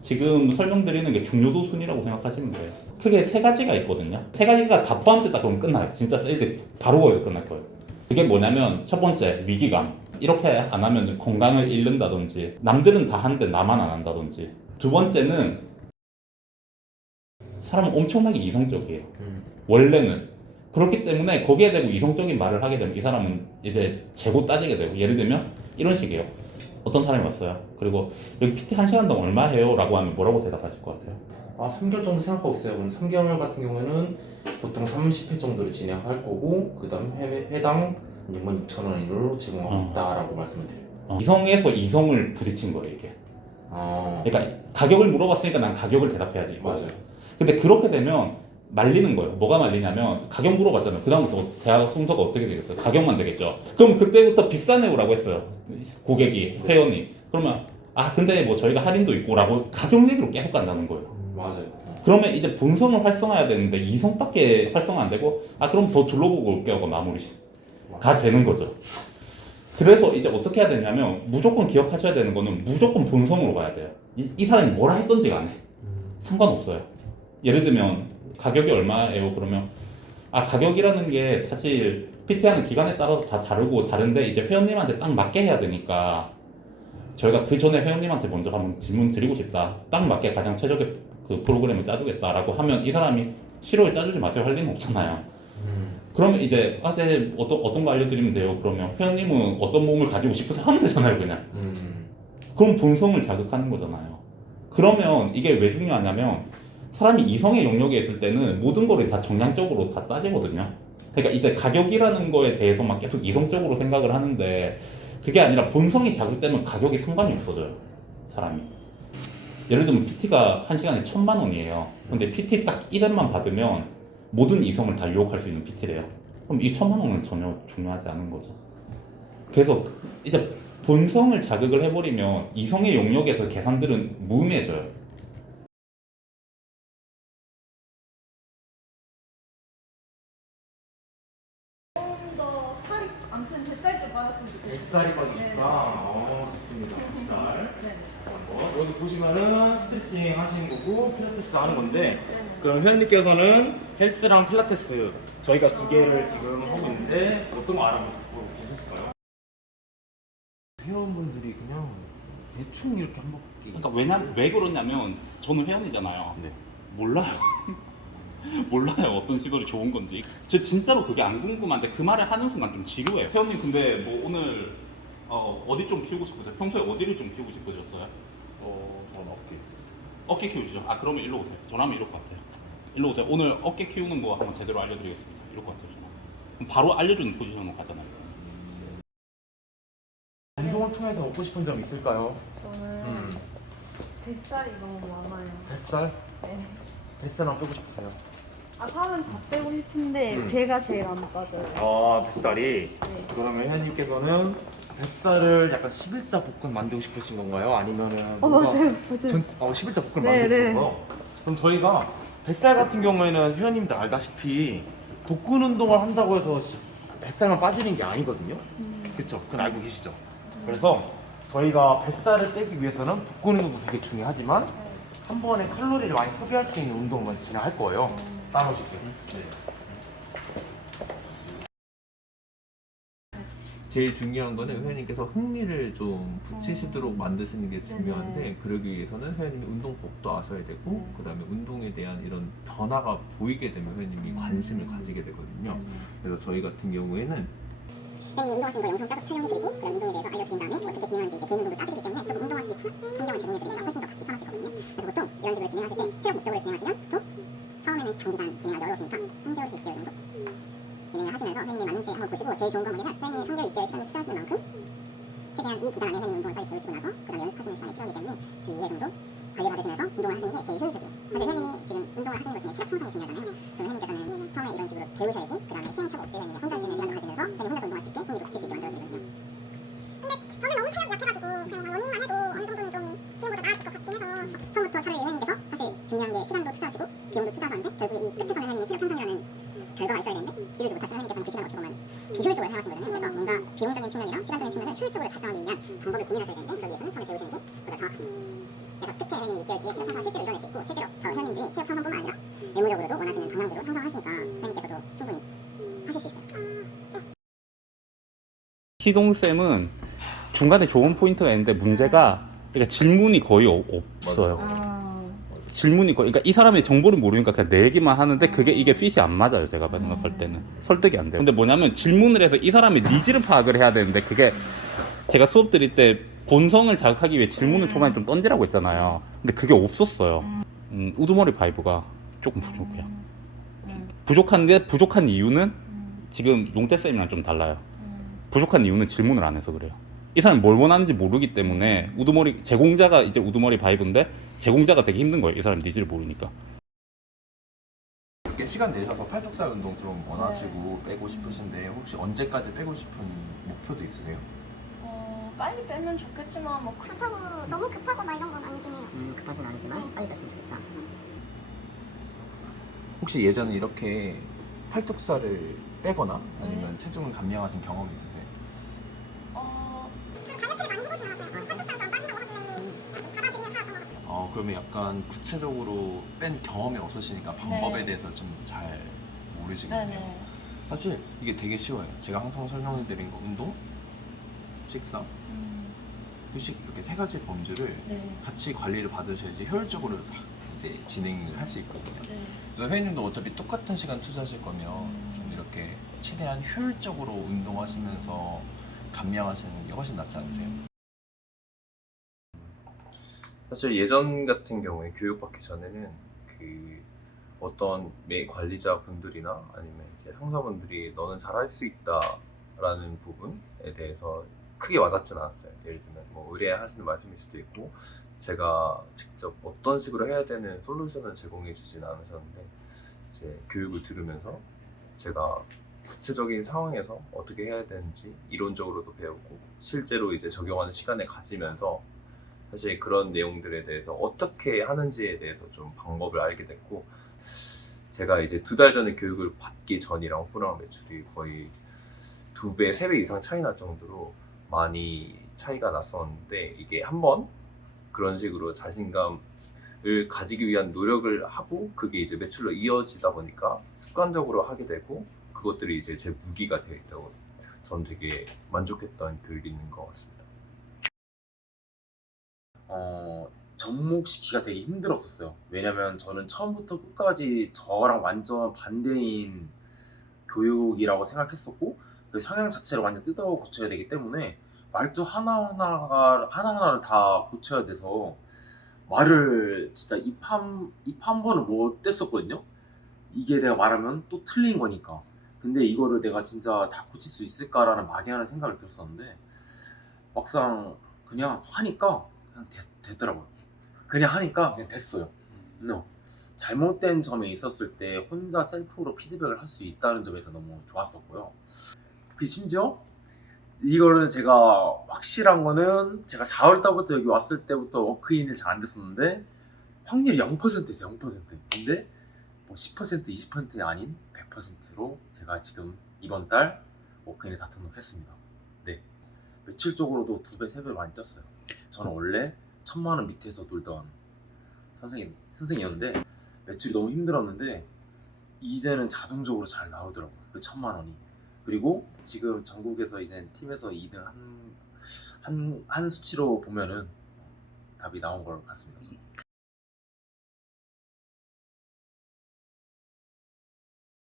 지금 설명드리는 게 중요도 순위라고 생각하시면 돼요. 크게 세 가지가 있거든요. 세 가지가 다 포함됐다 그러면 끝나요. 진짜 세이즈 바로 거기서 끝날 거예요. 그게 뭐냐면 첫 번째 위기감. 이렇게 안 하면 건강을 잃는다든지 남들은 다 하는데 나만 안 한다든지. 두 번째는 사람은 엄청나게 이성적이에요. 원래는. 그렇기 때문에 거기에 대고 이성적인 말을 하게 되면 이 사람은 이제 재고 따지게 되고 예를 들면 이런 식이에요. 어떤 사람이 왔어요. 그리고 여기 PT 1시간 동안 얼마 해요? 라고 하면 뭐라고 대답하실 것 같아요? 3개월 정도 생각하고 있어요. 그럼 3개월 같은 경우에는 보통 30회 정도를 진행할 거고 그 다음 회당 66,000원으로 제공하고 있다라고 말씀을 드려요. 이성에서 이성을 부딪힌 거예요 이게. 그러니까 가격을 물어봤으니까 난 가격을 대답해야지. 맞아요. 근데 그렇게 되면 말리는 거예요. 뭐가 말리냐면 가격 물어봤잖아요. 그 다음부터 대화 순서가 어떻게 되겠어요? 가격만 되겠죠. 그럼 그때부터 비싼 애라고 했어요. 고객이, 회원이. 그러면 근데 뭐 저희가 할인도 있고 라고 가격 얘기로 계속 간다는 거예요. 맞아요. 그러면 이제 본성을 활성화해야 되는데 이성밖에 활성화 안 되고 그럼 더 둘러보고 올게요 하고 마무리가 되는 거죠. 그래서 이제 어떻게 해야 되냐면 무조건 기억하셔야 되는 거는 무조건 본성으로 가야 돼요. 이 사람이 뭐라 했던지 간에 상관없어요. 예를 들면 가격이 얼마예요? 그러면 가격이라는 게 사실 PT하는 기간에 따라서 다 다르고 다른데 이제 회원님한테 딱 맞게 해야 되니까 저희가 그 전에 회원님한테 먼저 한번 질문 드리고 싶다. 딱 맞게 가장 최적의 그 프로그램을 짜주겠다라고 하면 이 사람이 싫어요 짜주지 마세요 할 리는 없잖아요. 그러면 이제 네, 어떤 거 알려드리면 돼요. 그러면 회원님은 어떤 몸을 가지고 싶어서 하면 되잖아요 그냥. 그럼 본성을 자극하는 거잖아요. 그러면 이게 왜 중요하냐면 사람이 이성의 영역에 있을 때는 모든 거를 다 정량적으로 다 따지거든요. 그러니까 이제 가격이라는 거에 대해서만 계속 이성적으로 생각을 하는데 그게 아니라 본성이 자극되면 가격이 상관이 없어져요 사람이. 예를 들면 PT가 1시간에 1,000만 원이에요. 근데 PT 딱 1회만 받으면 모든 이성을 다 유혹할 수 있는 PT래요. 그럼 이 1,000만 원은 전혀 중요하지 않은 거죠. 그래서 이제 본성을 자극을 해버리면 이성의 영역에서 계산들은 무의미해져요. 더 살이 안 큰 뱃살 좀 빠졌으면 좋겠어요. 뱃살이 빠지니까 네. 좋습니다. 뱃살. 네. 여기 보시면은 스트레칭 하시는 거고 필라테스 하는 건데 네. 그럼 회원님께서는 헬스랑 필라테스 저희가 두 개를 지금 하고 있는데 어떤 거 알아보셨을까요? 회원분들이 그냥 대충 이렇게 한 바퀴 그러니까 왜 그러냐면 저는 회원이잖아요. 네. 몰라요. 몰라요 어떤 시설이 좋은 건지. 저 진짜로 그게 안 궁금한데 그 말을 하는 순간 좀 지루해요. 회원님 근데 뭐 오늘 어디 좀 키우고 싶으세요? 평소에 어디를 좀 키우고 싶으셨어요? 저는 어깨 어깨 키우시죠? 그러면 일로 오세요. 전화하면 이럴 것 같아요. 일로 오세요. 오늘 어깨 키우는 거 한번 제대로 알려드리겠습니다. 이럴 것 같아요. 그럼 바로 알려주는 포지션으로 가잖아요. 운동을 통해서 얻고 싶은 점 있을까요? 저는 뱃살이 너무 많아요. 뱃살? 네. 뱃살만 빼고 싶으세요? 살은 다 빼고 싶은데 배가 제일 안 빠져요. 뱃살이? 네. 그러면 회원님께서는 뱃살을 약간 11자 복근 만들고 싶으신 건가요? 아니면은 맞아요. 11자 복근 네, 만들고 네. 싶은 거? 그럼 저희가 뱃살 같은 경우에는 회원님들 알다시피 복근 운동을 한다고 해서 뱃살만 빠지는 게 아니거든요? 그쵸? 그건 알고 계시죠? 그래서 저희가 뱃살을 빼기 위해서는 복근 운동도 되게 중요하지만 한 번에 칼로리를 많이 소비할 수 있는 운동만 진행할 거예요. 따놓으실게요. 제일 중요한 거는 회원님께서 흥미를 좀 붙이시도록 만드시는 게 중요한데 네네. 그러기 위해서는 회원님이 운동법도 아셔야 되고 그 다음에 운동에 대한 이런 변화가 보이게 되면 회원님이 관심을 가지게 되거든요. 그래서 저희 같은 경우에는 회원님 운동하시는 거 영상 짜서 촬영해드리고 그다음 운동에 대해서 알려드린 다음에 어떻게 진행하는지 이제 개인 운동도 짜드리기 때문에 조금 운동하시기 환경을 제공해드리니까 훨씬 더 갖기 편하시거든요. 그래서 보통 이런 식으로 진행하실 때 체력 목적으로 진행하시면 보통 처음에는 장기간 진행하기 어려우시니까 3개월, 6개월 정도 진행을 하시면서 회원님이 맞는지 한번 보시고 제일 좋은 건 뭐냐면 회원님이 3개월, 6개월 시간을 투자하시는 만큼 최대한 이 기간 안에 회원님 운동을 빨리 배우시고 나서 그 다음에 연습하시는 시간이 필요하기 때문에 주 2회 정도 관리를 받으시면서 운동을 하시는 게 제일 효율적이에요. 사실 회원님이 지금 운동을 하시는 것 중에 체력 향상이 중요하잖아요. 그럼 회원님께서는 처음에 이런 식으로 배우셔야지 그 다음에 시행착오 없이 회원님이 혼자 할 수 있는 시간도 가지면서 회원님 혼자서 운동할 수 있게 흥미도 붙일 수 있게 만들어드리거든요. 저는 너무 체력이 약해가지고 그냥 러닝만 해도 어느 정도는 좀 지금보다 나아질 것 같긴 해서 처음부터 차라리 회원님께서 사실 중요한 게 시간도 투자하시고 비용도 투자하서 하는데 결국 이 끝에서는 회원님이 체력 향상이라는 결과가 있어야 되는데 이를 못하시는 회원님께서는 그 시간을 어떻게 보면 비효율적으로 사용하신 거잖아요. 그래서 뭔가 비용적인 측면이랑 시간적인 측면을 효율적으로 달성하기 위한 방법을 고민하셔야 되는데 그러기 위해서는 처음에 배우시는 게 보다 정확하십니다. 그래서 끝에 회원님이 6개월 뒤에 체력 향상을 실제로 이뤄낼 수 있고 실제로 저 회원님들이 체력 향상뿐만 아니라 외모적으로도 원하시는 방향대로 향상하시니까 회원님께서도 충분히 하실 수 있어요. 희동쌤은 중간에 좋은 포인트가 있는데 문제가 그러니까 질문이 거의 없어요. 질문이 거의 그러니까 이 사람의 정보를 모르니까 그냥 내 얘기만 하는데 그게 이게 핏이 안 맞아요. 제가 생각할 때는 설득이 안 돼요. 근데 뭐냐면 질문을 해서 이 사람의 니즈를 파악을 해야 되는데 그게 제가 수업 드릴 때 본성을 자극하기 위해 질문을 초반에 좀 던지라고 했잖아요. 근데 그게 없었어요. 우두머리 바이브가 조금 부족해요. 부족한데 부족한 이유는 지금 용태쌤이랑 좀 달라요. 부족한 이유는 질문을 안 해서 그래요. 이 사람이 뭘 원하는지 모르기 때문에 우두머리 제공자가 이제 우두머리 바이브인데 제공자가 되게 힘든 거예요. 이 사람 니즈를 모르니까. 이렇게 시간 내셔서 팔뚝살 운동 좀 원하시고 빼고 싶으신데 혹시 언제까지 빼고 싶은 목표도 있으세요? 빨리 빼면 좋겠지만 뭐 그렇다고 너무 급하거나 이런 건 아니긴 해요. 급하진 않으지만 빨리 뺐으면 좋겠다. 혹시 예전에 이렇게 팔뚝살을 빼거나 아니면 체중을 감량하신 경험이 있으세요? 다이어트를 많이 해보진 않았어요. 팔뚝살 좀 빠진다고 하길래 좀 받아들이며 살았던 것 같아요. 그러면 약간 구체적으로 뺀 경험이 없으시니까 방법에 네. 대해서 좀 잘 모르시겠네요. 사실 이게 되게 쉬워요. 제가 항상 설명해드린 거 운동, 식사, 휴식 이렇게 세 가지 범주를 같이 관리를 받으셔야지 효율적으로 이제 진행을 할 수 있거든요. 그래서 회원님도 어차피 똑같은 시간 투자하실 거면 좀 이렇게 최대한 효율적으로 운동하시면서 감량하시는 게 훨씬 낫지 않으세요? 사실 예전 같은 경우에 교육받기 전에는 그 어떤 관리자 분들이나 아니면 이제 상사분들이 너는 잘할 수 있다라는 부분에 대해서 크게 와닿진 않았어요. 예를 들면 뭐 의뢰하시는 말씀일 수도 있고 제가 직접 어떤 식으로 해야 되는 솔루션을 제공해 주진 않으셨는데 이제 교육을 들으면서 제가 구체적인 상황에서 어떻게 해야 되는지 이론적으로도 배우고 실제로 이제 적용하는 시간을 가지면서 사실 그런 내용들에 대해서 어떻게 하는지에 대해서 좀 방법을 알게 됐고 제가 이제 2달 전에 교육을 받기 전이랑 후랑 매출이 거의 2배, 3배 이상 차이 날 정도로 많이 차이가 났었는데 이게 한번 그런 식으로 자신감을 가지기 위한 노력을 하고 그게 이제 매출로 이어지다 보니까 습관적으로 하게 되고 그것들이 이제 제 무기가 되어 있다고 전 되게 만족했던 교육이 있는 것 같습니다. 접목시키기가 되게 힘들었었어요. 왜냐면 저는 처음부터 끝까지 저랑 완전 반대인 교육이라고 생각했었고 그 성향 자체를 완전 뜯어 고쳐야 되기 때문에 말투 하나하나를 다 고쳐야 돼서 말을 진짜 입 한 번을 못 뗐었거든요. 이게 내가 말하면 또 틀린 거니까. 근데 이거를 내가 진짜 다 고칠 수 있을까라는 막연한 생각을 들었었는데 막상 그냥 하니까 그냥 되더라고요. 그냥 하니까 그냥 됐어요. 잘못된 점에 있었을 때 혼자 셀프로 피드백을 할 수 있다는 점에서 너무 좋았었고요. 그 심지어 이거는 제가 확실한 거는 제가 4월달부터 여기 왔을 때부터 워크인을 잘 안 됐었는데 확률이 0%였어요. 0%. 근데 뭐 10%, 20%가 아닌 100%로 제가 지금 이번 달 워크인에 다 등록했습니다. 네. 매출적으로도 2배, 3배 많이 뛰었어요. 저는 원래 1000만 원 밑에서 놀던 선생님이었는데 매출이 너무 힘들었는데 이제는 자동적으로 잘 나오더라고요. 그 1000만 원이. 그리고 지금 전국에서 이제 팀에서 2등 한 수치로 보면은 답이 나온 것 같습니다.